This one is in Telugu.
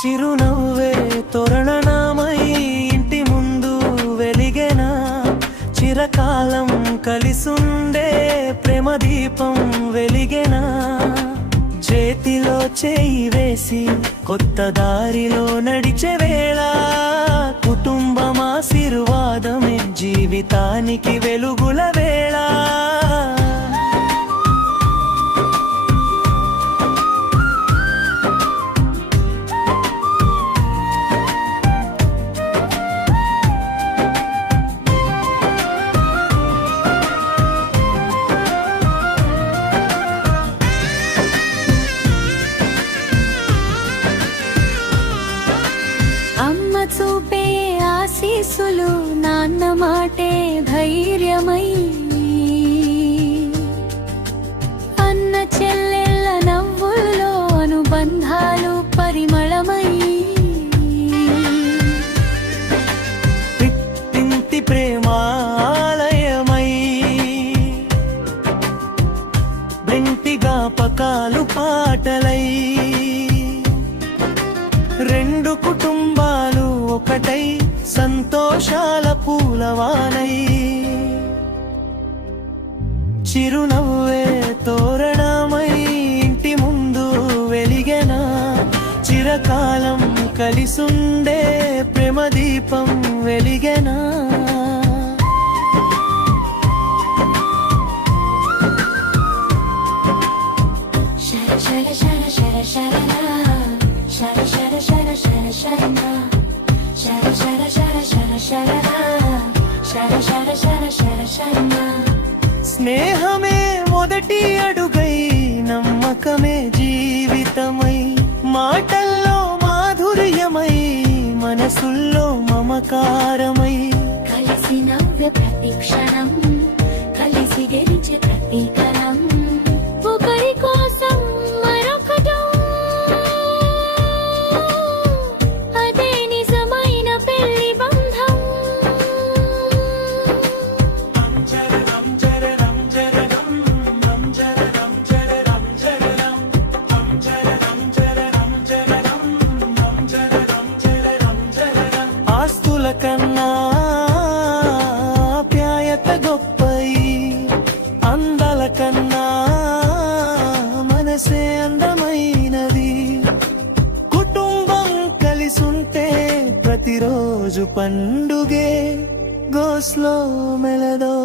చిరునవ్వే తోరణనామై ఇంటి ముందు వెలిగెనా, చిరకాలం కలిసుండే ప్రేమ దీపం వెలిగెనా. చేతిలో చేయి వేసి కొత్త దారిలో నడిచే వేళ, కుటుంబం ఆశీర్వాదమే జీవితానికి వెలుగుల వేళ. చూపే ఆశీస్సులు, నాన్న మాటే ధైర్యమై, అన్న చెల్లెళ్ళ నవ్వుల్లో అనుబంధాలు పరిమళమై, ఇంటి ప్రేమాలయమై వెంటి జ్ఞాపకాలు పాటలై, రెండు కుటుంబాలు ఒకటై సంతోషాల పూలవానై. చిరునవ్వే తోరణమై ఇంటి ముందు వెలిగెనా, చిరకాలం కలిసుండే ప్రేమ దీపం వెలిగెనా. శర శర శర శర శరనా, శర శర శర శర శరనా, శర శర శర శర శరనా, శర శర శర శర శరనా. స్నేహమే మొదటి అడుగై, నమ్మకమే జీవితమై, మాటల్లో మాధుర్యమై, మనసుల్లో మమకారమై, కలిసి నవ్వే ప్రతి క్షణం, కలిసి గెలిచే ప్రతి కణం, ఒకరి కోసం మరొకటం, అదే నిజమైన పెళ్లి బంధం. ఆస్తుల కన్నా ఆప్యాయత గొప్పై, అందాల కన్నా మనసే అందమైనది. కుటుంబం కలిసుంటే ప్రతిరోజు పండుగే, గో స్లో మెలడో.